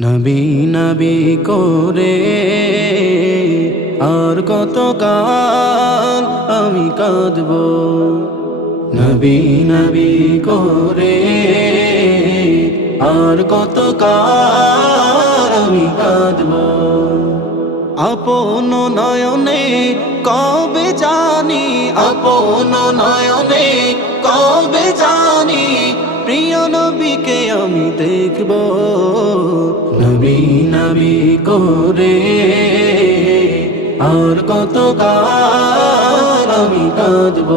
নবী নবী করে আর কত কাল আমি কাঁদব? নবী নবী করে আর কত কাল আমি কাঁদব? আপন নয়নে কবে জানি, আপন নয়নে কবে জানি, প্রিয় নবীকে আমি দেখব। নবী নবী করে। আর কত কাল আমি কাঁদব?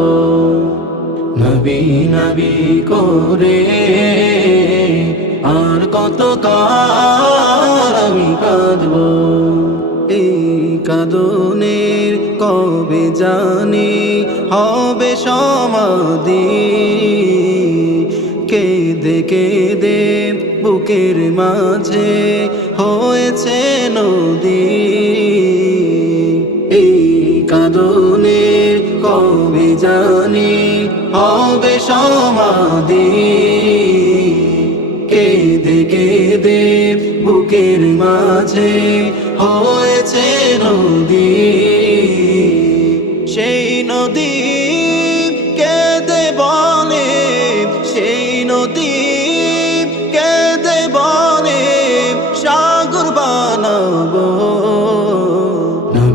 নবী নবী করে। আর কত কাল আমি কাঁদব? এই কাদনের কবে জানি? হবে সমাধি। কেঁদে কেঁদে বুকের মাঝে হয়েছে নদী। এই কাদনের কবে জানি হবে সমাধি। কেঁদে কেঁদে বুকের মাঝে হয়েছে নদী। সেই নদী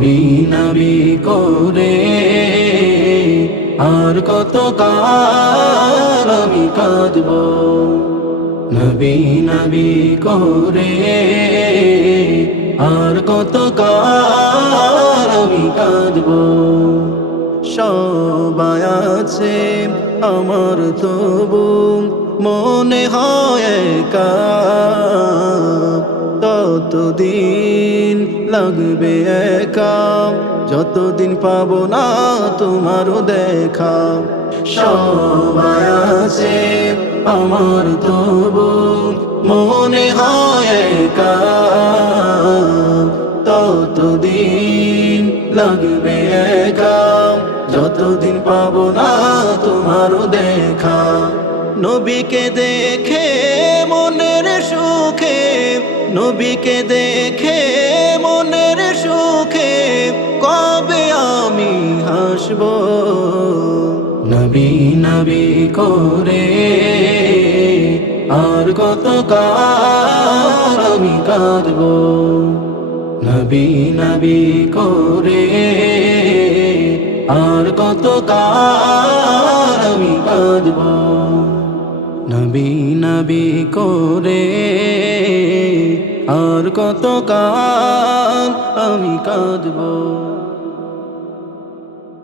নবী নবী করে, আর কত কাল আমি কাঁদবো? নবী নবী করে, আর কত কাল আমি কাঁদব? সবাই আছে আমার তবু, মনে হয় একা। ততদিন লাগবে একা যতদিন পাবো না তোমারও দেখা। সবাই আছে আমার তবু, মনে হয় একা। ততদিন লাগবে একা। যতদিন পাবো না তোমারও দেখা। নবীকে দেখে মনের সুখে, নবীকে দেখে নবী নবী করে আর কত আমি কাঁদব? নবী নবী করে আর কত আমি কাঁদব? নবী নবী করে আর কত আমি কাঁদব?